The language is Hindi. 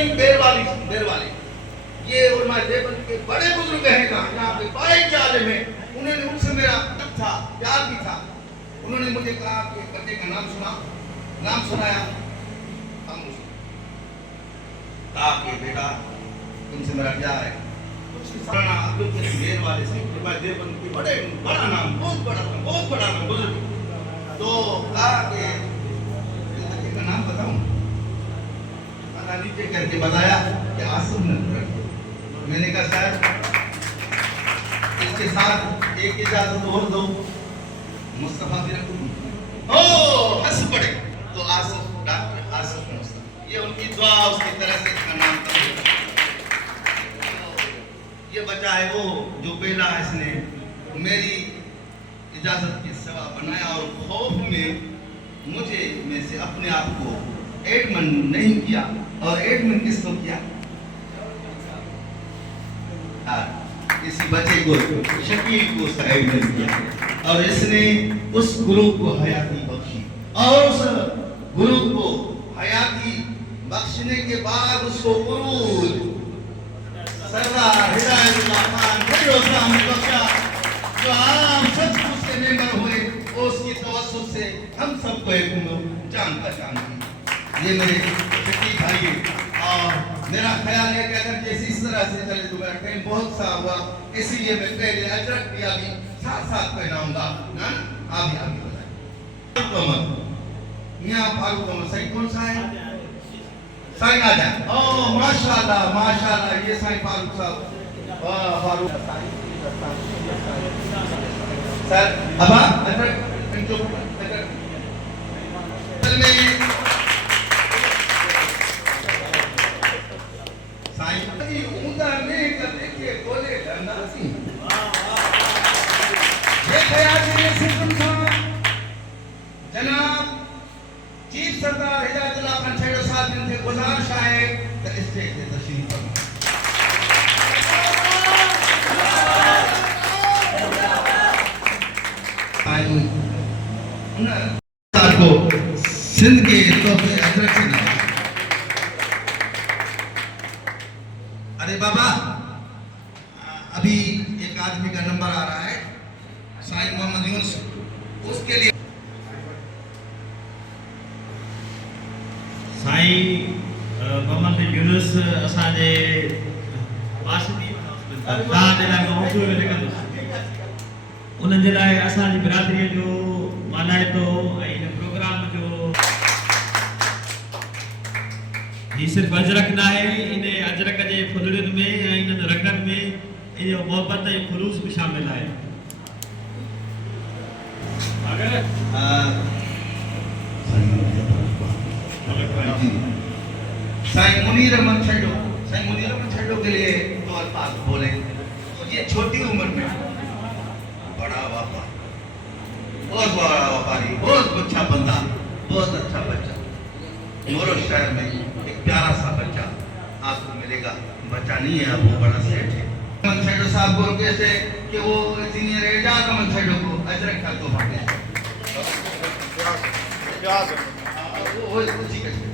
सईं बेरवाली ये उलमा देवबंद के बड़े बुजुर्ग हैं यहाँ पे बाई जाले में। उन्होंने उनसे मेरा दुख था, प्यार भी था। उन्होंने मुझे कहा कि बच्चे का नाम सुनाया। हम कहा कि बेटा तुमसे मेरा प्यार है। अब्दुल करीम वाले से देवबंद के बड़ा नाम, बहुत बड़ा नाम बुजुर्ग। तो कहा कि बच्चे का नाम बताऊं? नीचे करके बताया कि आसिफ नजर। मैंने कहा सर इसके साथ एक इजाजत और दो, मुस्तफा भी रखो। ओ हंस पड़े। तो आसिफ, डॉक्टर आसिफ मुस्तफा, ये उनकी दुआ उसकी तरह से इसका नाम था। ये बच्चा है वो जो पहला इसने मेरी इजाजत की सवा बनाया और खौफ में मुझे में से अपने आप को एडमन नहीं किया। और एडमन किसको किया? इसी बच्चे को, शकील को उसका एडमन किया। और इसने उस गुरु को हयाती बख्शी और उस गुरु को हयाती बख्शने के बाद उसको उरूज सरदार हिदायतुल्लाह खान फिरोज़ाम बख्शा जो आम सचमुच के मेंबर हुए, उसकी तवस्सुत से हम सबको एक जान पहचान की। ये मेरे शकील भाई। और मेरा ख्याल है कि अगर जैसे इस तरह से चले तो मेरा टाइम बहुत सा हुआ, इसीलिए मैं पहले अजरक भी अभी साथ पहनाऊंगा ना। आप आगे बताएं। मियां फारूक अहमद साईं कौन सा है? साईं आ जाए। ओ माशाल्लाह ये साईं फारूक साहब। वाह फारूक सर। अब अजरक जनाब चीफ सरदार हिदायतुल्लाह खान छेड़ो साहब जिनसे गुजारिश है कि स्टेज पे तशरीफ को सिंध के तोहफे अजरक से दिया। अरे बाबा अभी एक आदमी का नंबर आ रहा है, साईं मोहम्मद यूनुस, उसके लिए साईं मोहम्मद यूनुस असांजे वासदी तव्हांजे लाइ मौक़ो लिखंदुसि। उन्हनि जे लाइ असांजी बिरादरीअ जो मानाइतो ऐं हिन प्रोग्राम जो ही सिर्फ़ु अजरक न आहे, इन अजरक जे फुलड़ियुनि में ऐं इन्हनि रंगनि में इहो मोहबत ऐं ख़ुलूस बि शामिल आहे। साईं मुनीर अहमद छड्डो के लिए तो अल्फाज बोले। तो ये छोटी उम्र में बड़ा व्यापार, बहुत बड़ा व्यापारी, बहुत अच्छा बंदा, बहुत अच्छा बच्चा। मोरो शहर में एक प्यारा सा बच्चा आपको मिलेगा। बच्चा नहीं है, वो बड़ा सेठ है। अहमद छड्डो साहब को कैसे कि वो सीनियर एजाज अहमद छड्डो को अजरक का तोहफा दिया। वो ठीक है।